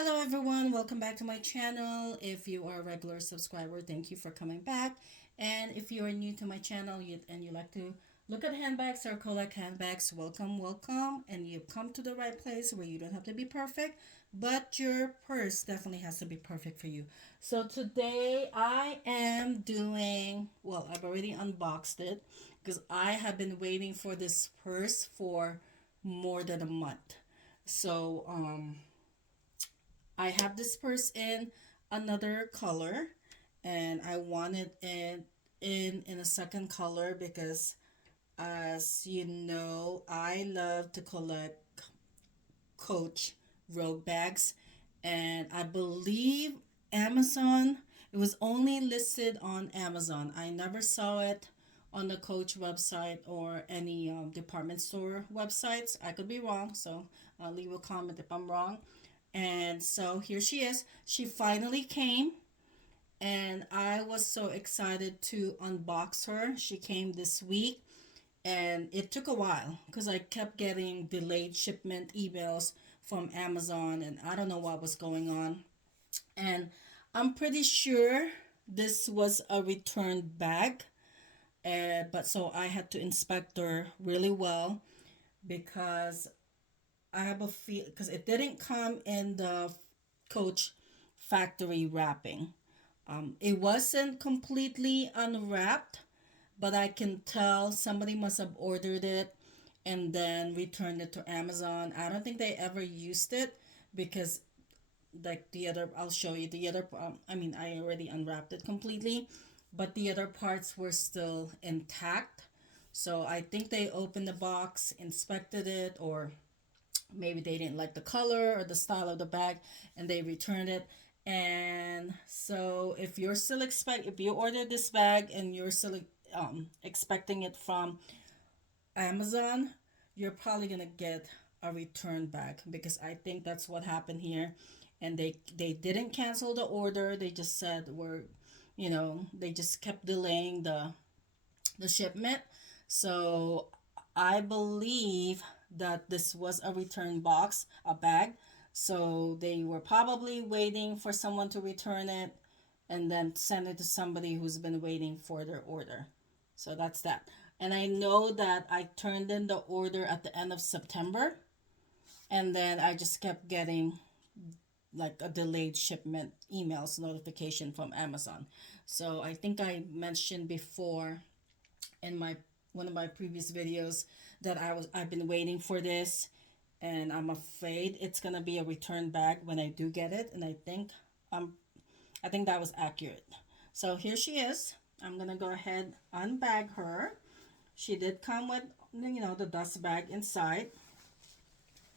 Hello everyone, welcome back to my channel. If you are a regular subscriber, thank you for coming back. And if you are new to my channel and you like to look at handbags or collect handbags, welcome. And you've come to the right place where you don't have to be perfect, but your purse definitely has to be perfect for you. So today I am doing, well, I've already unboxed it because I have been waiting for this purse for more than a month. So I have this purse in another color, and I wanted it in a second color because, as you know, I love to collect Coach Rogue bags, and I believe Amazon. It was only listed on Amazon. I never saw it on the Coach website or any department store websites. I could be wrong, so leave a comment if I'm wrong. And so here she is. She finally came, and I was so excited to unbox her. She came this week, and it took a while because I kept getting delayed shipment emails from Amazon, and I don't know what was going on. And I'm pretty sure this was a returned bag, but so I had to inspect her really well because I have a feel because it didn't come in the Coach factory wrapping. It wasn't completely unwrapped, but I can tell somebody must have ordered it and then returned it to Amazon. I don't think they ever used it because, like the other, I'll show you the other. I mean, I already unwrapped it completely, but the other parts were still intact. So I think they opened the box, inspected it, or maybe they didn't like the color or the style of the bag and they returned it. And so if you order this bag and you're still expecting it from Amazon, you're probably gonna get a return bag because I think that's what happened here. And they didn't cancel the order. They just said they just kept delaying the shipment. So I believe that this was a return box, a bag. So they were probably waiting for someone to return it and then send it to somebody who's been waiting for their order. So that's that. And I know that I turned in the order at the end of September, and then I just kept getting like a delayed shipment emails notification from Amazon. So I think I mentioned before in my one of my previous videos that I've been waiting for this, and I'm afraid it's gonna be a return bag when I do get it, and um I think that was accurate. So here she is. I'm gonna go ahead unbag her. She did come with the dust bag inside.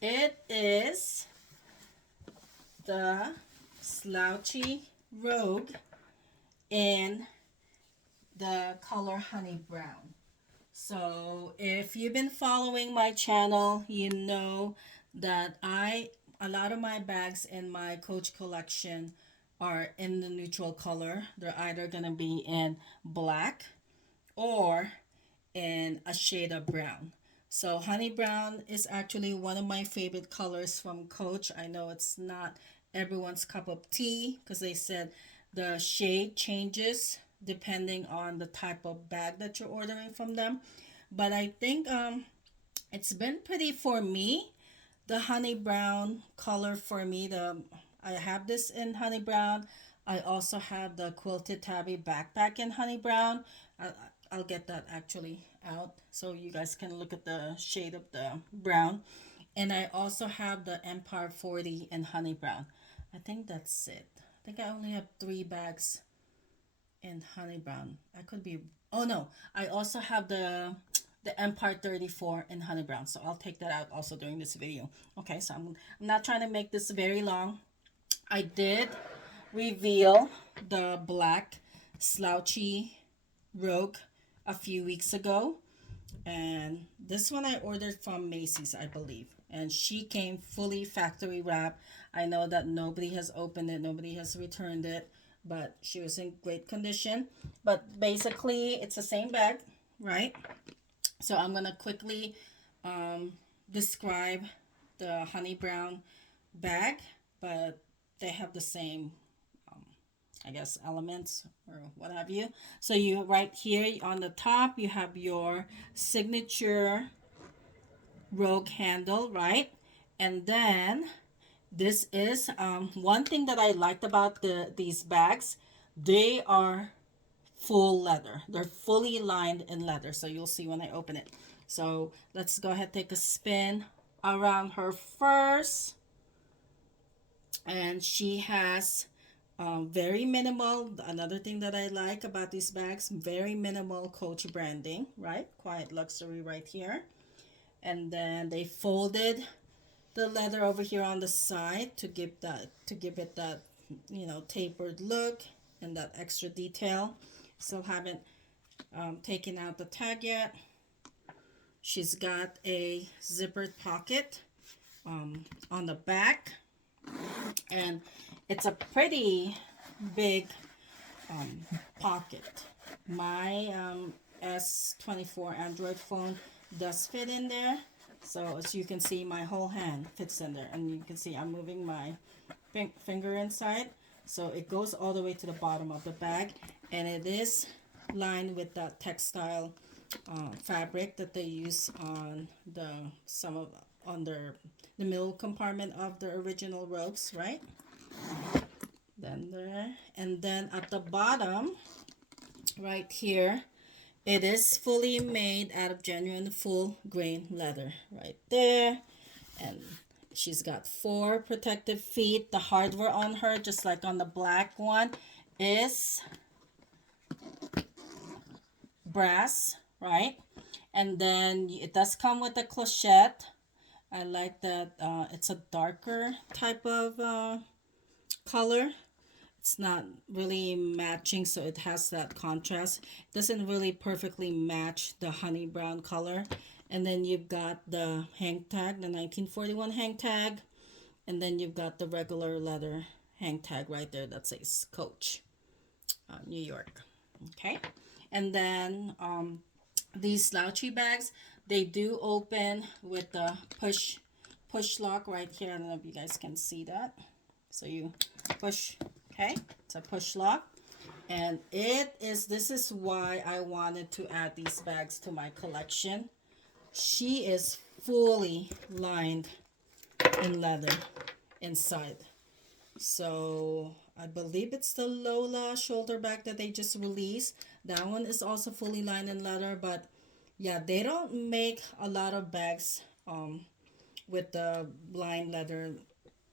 It is the Slouchy Rogue in the color honey brown. So if you've been following my channel, you know that a lot of my bags in my Coach collection are in the neutral color. They're either going to be in black or in a shade of brown. So honey brown is actually one of my favorite colors from Coach. I know it's not everyone's cup of tea because they said the shade changes depending on the type of bag that you're ordering from them. But I think it's been pretty for me. The honey brown color for me. The I have this in honey brown. I also have the quilted tabby backpack in honey brown. I, I'll get that actually out so you guys can look at the shade of the brown. And I also have the Empire 40 in honey brown. I think that's it. I think I only have three bags in honey brown. I could be. Oh no, I also have the Empire 34 in honey brown. So I'll take that out also during this video. Okay, so I'm not trying to make this very long. I did reveal the black Slouchy Rogue a few weeks ago. And this one I ordered from Macy's, I believe. And she came fully factory wrapped. I know that nobody has opened it, nobody has returned it, but she was in great condition. But basically, it's the same bag, right? So I'm going to quickly describe the honey brown bag, but they have the same, um, I guess, elements or what have you. So you right here on the top, you have your signature rogue handle, right? And then this is one thing that I liked about these bags. They are full leather. They're fully lined in leather. So you'll see when I open it. So let's go ahead, take a spin around her first. And she has very minimal. Another thing that I like about these bags, very minimal Coach branding, right? Quiet luxury right here. And then they folded the leather over here on the side to give it that, you know, tapered look and that extra detail. Still haven't taken out the tag yet. She's got a zippered pocket on the back, and it's a pretty big pocket. My S24 Android phone does fit in there. So as you can see, my whole hand fits in there. And you can see I'm moving my finger inside. So it goes all the way to the bottom of the bag. And it is lined with that textile fabric that they use on the middle compartment of the original ropes, right? Then there, and then at the bottom right here, it is fully made out of genuine full grain leather right there. And she's got 4 protective feet. The hardware on her, just like on the black one, is brass, right? And then it does come with a clochette. I like that it's a darker type of color. It's not really matching, so it has that contrast. It doesn't really perfectly match the honey brown color. And then you've got the hang tag, the 1941 hang tag. And then you've got the regular leather hang tag right there that says Coach, New York. Okay. And then these slouchy bags, they do open with the push lock right here. I don't know if you guys can see that. So you push. Okay, it's a push lock, and this is why I wanted to add these bags to my collection. She is fully lined in leather inside. So I believe it's the Lola shoulder bag that they just released. That one is also fully lined in leather, but yeah, they don't make a lot of bags with the lined leather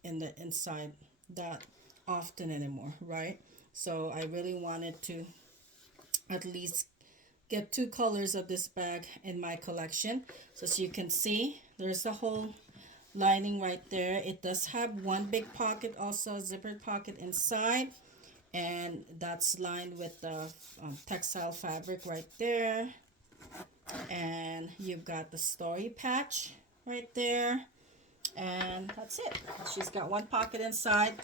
in the inside that often anymore, right? So I really wanted to at least get 2 colors of this bag in my collection. So as you can see, there's a whole lining right there. It does have one big pocket, also a zippered pocket inside, and that's lined with the textile fabric right there. And you've got the story patch right there, and that's it. She's got one pocket inside.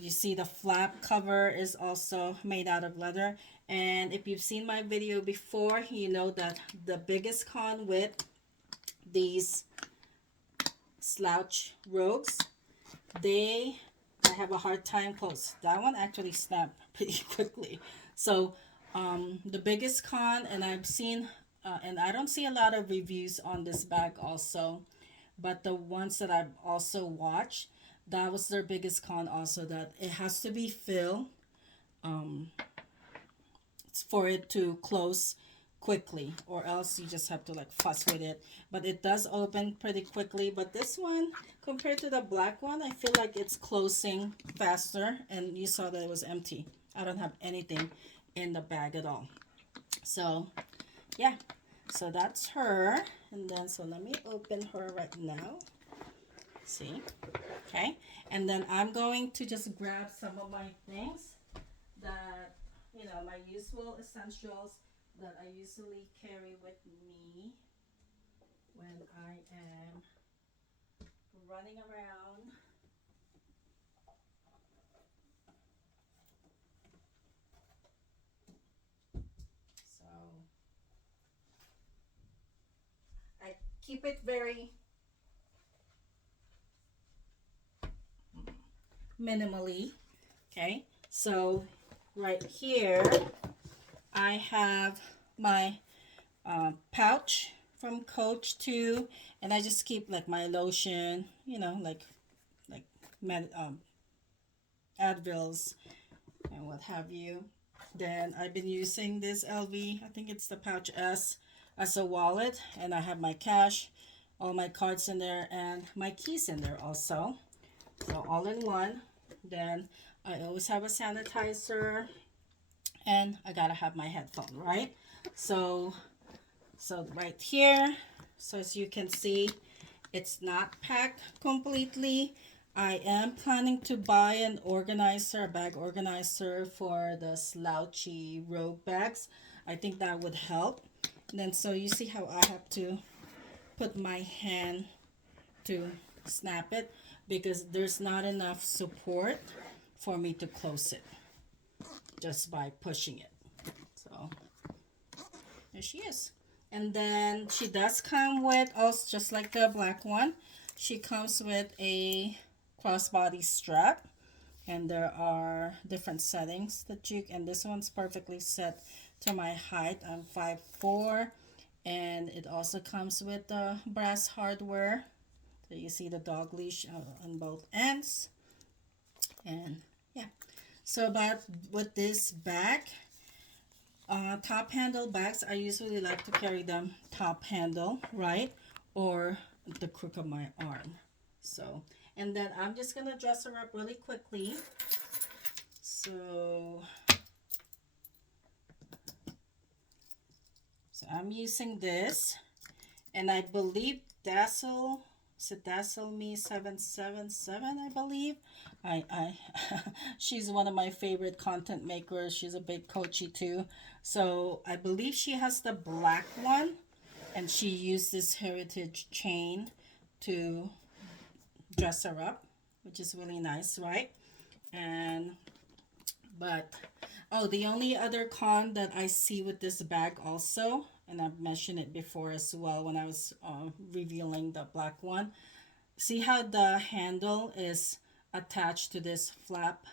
You see the flap cover is also made out of leather. And if you've seen my video before, you know that the biggest con with these slouch rogues, I have a hard time close. That one actually snapped pretty quickly. So the biggest con, and I've seen, and I don't see a lot of reviews on this bag also, but the ones that I've also watched, that was their biggest con also, that it has to be filled for it to close quickly, or else you just have to like fuss with it. But it does open pretty quickly. But this one, compared to the black one, I feel like it's closing faster. And you saw that it was empty. I don't have anything in the bag at all. So yeah, so that's her. And then so let me open her right now. See, okay, and then I'm going to just grab some of my things that, you know, my usual essentials that I usually carry with me when I am running around. So I keep it very minimally. Okay, so right here I have my pouch from Coach too, and I just keep like my lotion, you know, like med Advils and what have you. Then I've been using this LV, I think it's the Pouch S, as a wallet, and I have my cash, all my cards in there, and my keys in there also. So all in one. Then I always have a sanitizer, and I gotta have my headphone, right? So right here, so as you can see, it's not packed completely. I am planning to buy an organizer, a bag organizer for the Slouchy robe bags. I think that would help. And then so you see how I have to put my hand to snap it because there's not enough support for me to close it just by pushing it. So there she is. And then she does come with, also just like the black one, she comes with a crossbody strap. And there are different settings that you, and this one's perfectly set to my height. I'm 5'4", and it also comes with the brass hardware. So you see the dog leash on both ends. And yeah, so about with this bag, top handle bags, I usually like to carry them top handle, right? Or the crook of my arm. So, and then I'm just going to dress her up really quickly. So I'm using this. And I believe Dazzle, is it Dazzle Me 777, I believe. I she's one of my favorite content makers. She's a big coachy too. So I believe she has the black one, and she used this heritage chain to dress her up, which is really nice, right? And but oh, the only other con that I see with this bag also, and I've mentioned it before as well when I was revealing the black one. See how the handle is attached to this flap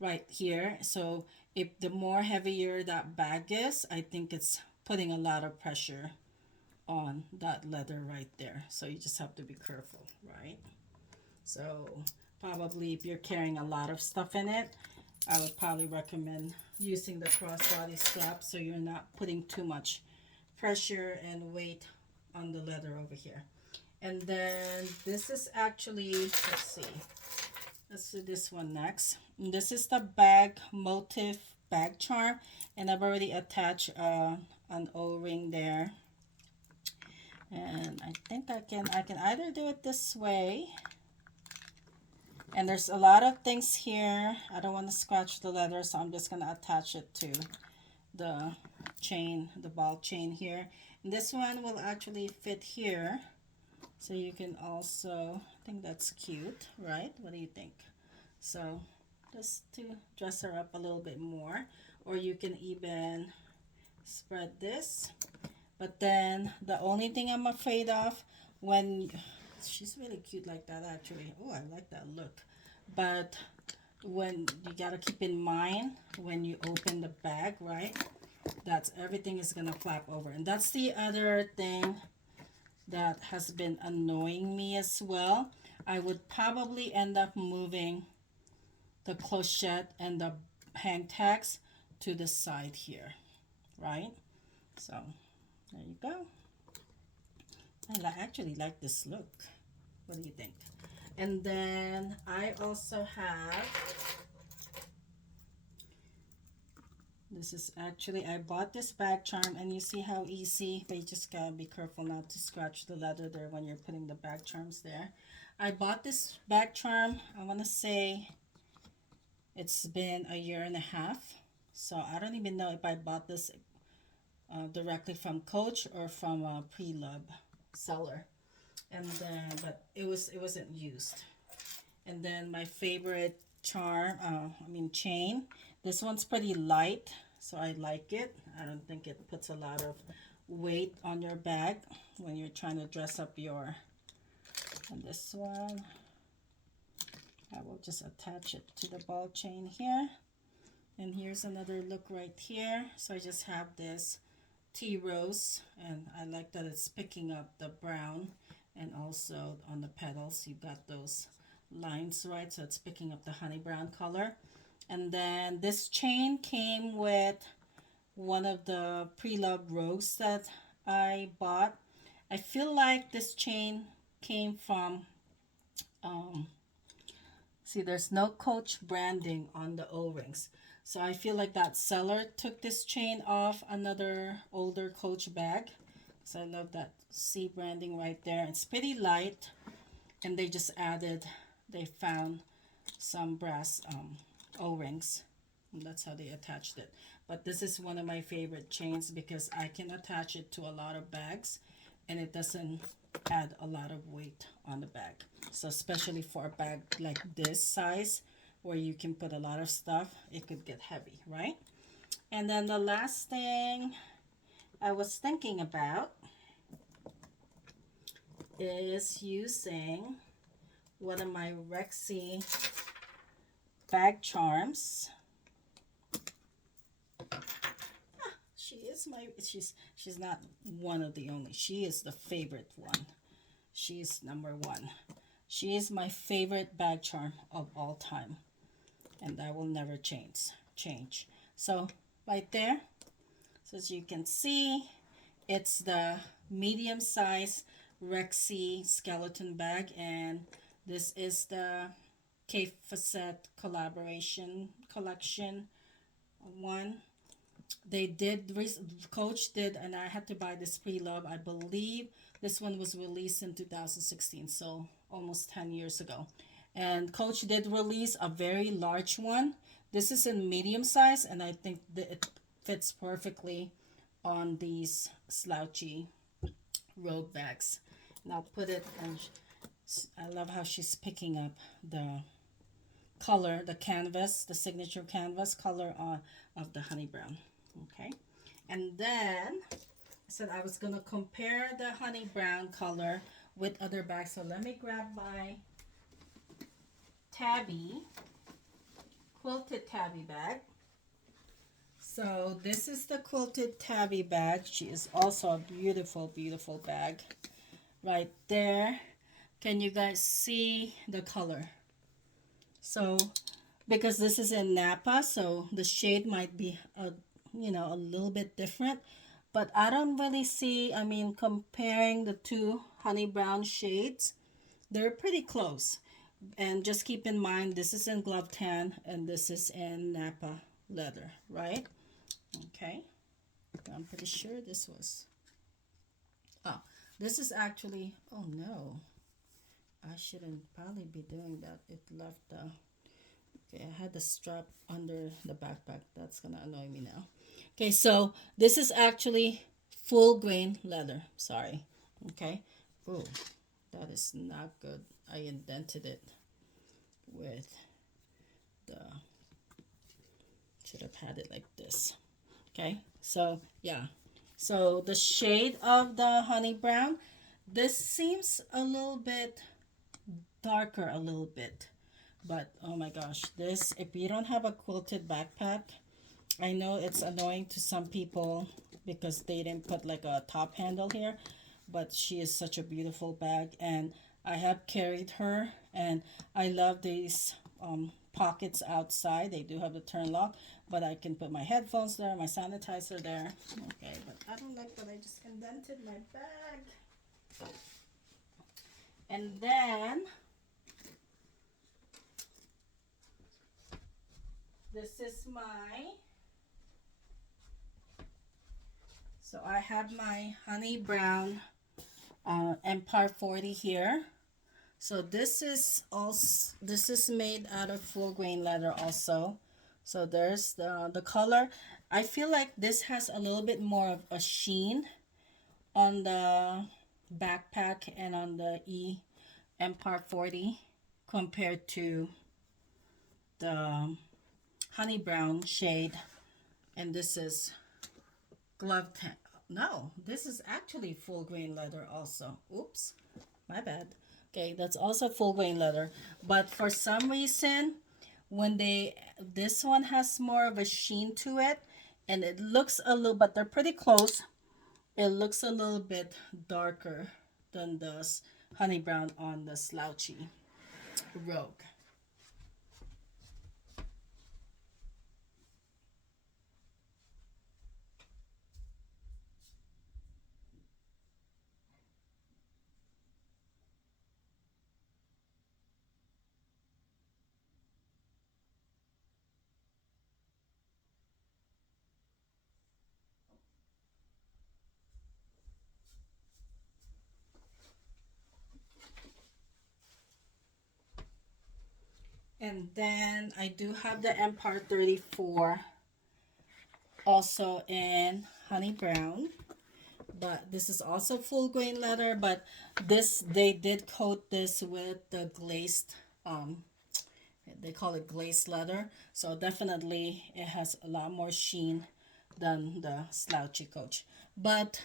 right here? So if the more heavier that bag is, I think it's putting a lot of pressure on that leather right there. So you just have to be careful, right? So probably if you're carrying a lot of stuff in it, I would probably recommend using the crossbody strap so you're not putting too much pressure and weight on the leather over here. And then this is actually, let's do this one next. And this is the bag motif bag charm, and I've already attached an O-ring there. And I think I can either do it this way. And there's a lot of things here. I don't want to scratch the leather, so I'm just going to attach it to the chain, the ball chain here. And this one will actually fit here. So you can also, I think that's cute, right? What do you think? So just to dress her up a little bit more. Or you can even spread this. But then the only thing I'm afraid of when she's really cute like that actually. Oh, I like that look. But when you gotta keep in mind when you open the bag, right? That's everything is gonna flap over. And that's the other thing that has been annoying me as well. I would probably end up moving the clochette and the hang tags to the side here, right? So there you go. I actually like this look. What do you think? And then I also have, this is actually, I bought this bag charm, and you see how easy, but you just gotta be careful not to scratch the leather there when you're putting the bag charms there. I bought this bag charm, I want to say it's been a year and a half. So I don't even know if I bought this directly from Coach or from a pre-love seller. And then, but it wasn't used. And then my favorite charm, chain. This one's pretty light, so I like it. I don't think it puts a lot of weight on your bag when you're trying to dress up your. And this one, I will we'll just attach it to the ball chain here. And here's another look right here. So I just have this tea rose, and I like that it's picking up the brown, and also on the petals you got those lines, right? So it's picking up the honey brown color. And then this chain came with one of the pre-loved rose that I bought. I feel like this chain came from see, there's no Coach branding on the O-rings. So I feel like that seller took this chain off another older Coach bag. So I love that C branding right there. It's pretty light. And they just added, they found some brass O-rings. And that's how they attached it. But this is one of my favorite chains because I can attach it to a lot of bags. And it doesn't add a lot of weight on the bag. So especially for a bag like this size where you can put a lot of stuff, it could get heavy, right? And then the last thing I was thinking about is using one of my Rexy bag charms. She is my, she's not one of the only, she is the favorite one. She is number one. She is my favorite bag charm of all time. And that will never change. So right there, so as you can see, it's the medium size Rexy skeleton bag. And this is the K Facet collaboration collection one. They did, Coach did, and I had to buy this pre-love. I believe this one was released in 2016, so almost 10 years ago. And Coach did release a very large one. This is in medium size, and I think that it fits perfectly on these Slouchy road bags. And I'll put it, and I love how she's picking up the color, the canvas, the signature canvas color of the honey brown. Okay, and then I said I was gonna compare the honey brown color with other bags. So let me grab my tabby, quilted tabby bag. So this is the quilted tabby bag. She is also a beautiful, beautiful bag right there. Can you guys see the color? So because this is in Napa, so the shade might be a little bit different, but I don't really see, I mean, comparing the two honey brown shades, they're pretty close. And just keep in mind, this is in glove tan and this is in Napa leather, right? Okay, I'm pretty sure this was, oh, this is actually, oh no, I shouldn't probably be doing that. It left the, okay, I had the strap under the backpack. That's gonna annoy me now. Okay, so this is actually full grain leather. Sorry. Okay. Oh, that is not good. I indented it with the, should have had it like this. Okay, so yeah. So the shade of the honey brown, this seems a little bit darker a little bit. But oh my gosh, this, if you don't have a quilted backpack, I know it's annoying to some people because they didn't put like a top handle here, but she is such a beautiful bag, and I have carried her, and I love these pockets outside. They do have the turn lock, but I can put my headphones there, my sanitizer there. Okay, but I don't like that I just indented my bag. And then this is my, so I have my honey brown Empire 40 here. So this is also, this is made out of full grain leather also. So there's the color. I feel like this has a little bit more of a sheen on the backpack and on the Empire 40 compared to the honey brown shade. And this is glove tan. No, this is actually full grain leather also. Oops, my bad. Okay, that's also full grain leather. But for some reason, when they, this one has more of a sheen to it, and it looks a little, but they're pretty close. It looks a little bit darker than the honey brown on the Slouchy Rogue. And then I do have the Empire 34 also in honey brown. But this is also full grain leather, but this, they did coat this with the glazed, they call it glazed leather. So definitely it has a lot more sheen than the Slouchy coach. But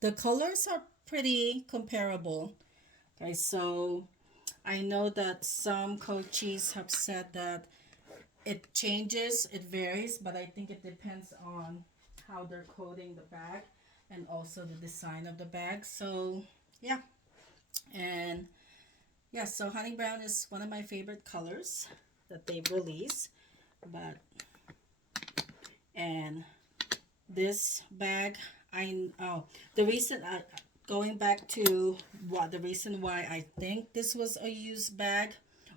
the colors are pretty comparable. Okay, so I know that some coaches have said that it changes, it varies, but I think it depends on how they're coating the bag and also the design of the bag. So yeah, and yeah, so honey brown is one of my favorite colors that they release. But and this bag, the reason I, going back to what the reason why I think this was a used bag,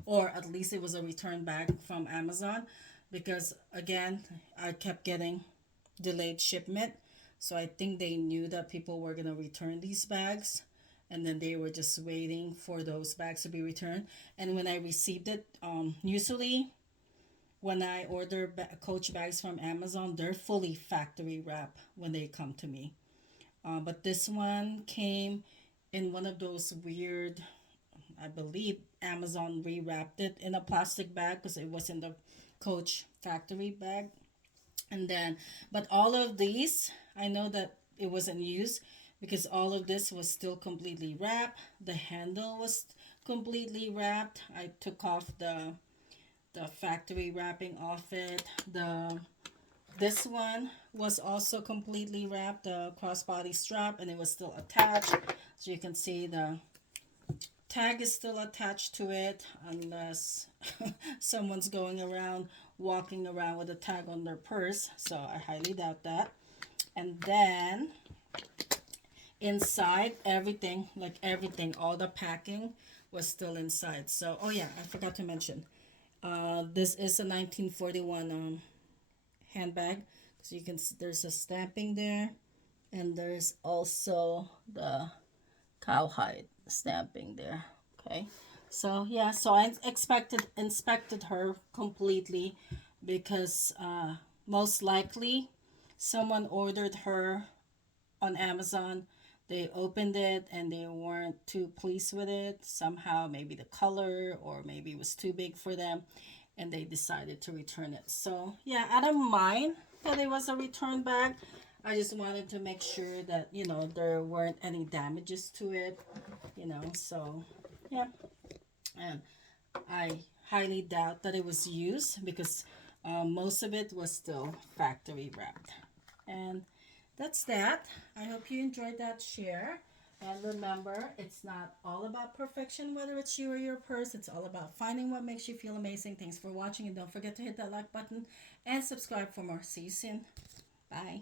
or at least it was a return bag from Amazon, because again, I kept getting delayed shipment. So I think they knew that people were going to return these bags, and then they were just waiting for those bags to be returned. And when I received it, usually when I order Coach bags from Amazon, they're fully factory wrap when they come to me. But this one came in one of those weird, I believe Amazon rewrapped it in a plastic bag because it was in the Coach factory bag. And then, but all of these, I know that it wasn't used because all of this was still completely wrapped. The handle was completely wrapped. I took off the factory wrapping off it. The This one was also completely wrapped, the crossbody strap, and it was still attached. So you can see the tag is still attached to it unless someone's going around walking around with a tag on their purse. So I highly doubt that. And then inside, everything, like everything, all the packing was still inside. So, oh yeah, I forgot to mention. This is a 1941 handbag. So you can see there's a stamping there, and there's also the cowhide stamping there. Okay, so yeah, so I inspected her completely because most likely someone ordered her on Amazon. They opened it and they weren't too pleased with it. Somehow, maybe the color or maybe it was too big for them, and they decided to return it. So, yeah, I don't mind that it was a return bag. I just wanted to make sure that, there weren't any damages to it, So, yeah. And I highly doubt that it was used because most of it was still factory wrapped. And that's that. I hope you enjoyed that share. And remember, it's not all about perfection, whether it's you or your purse. It's all about finding what makes you feel amazing. Thanks for watching, and don't forget to hit that like button and subscribe for more. See you soon. Bye.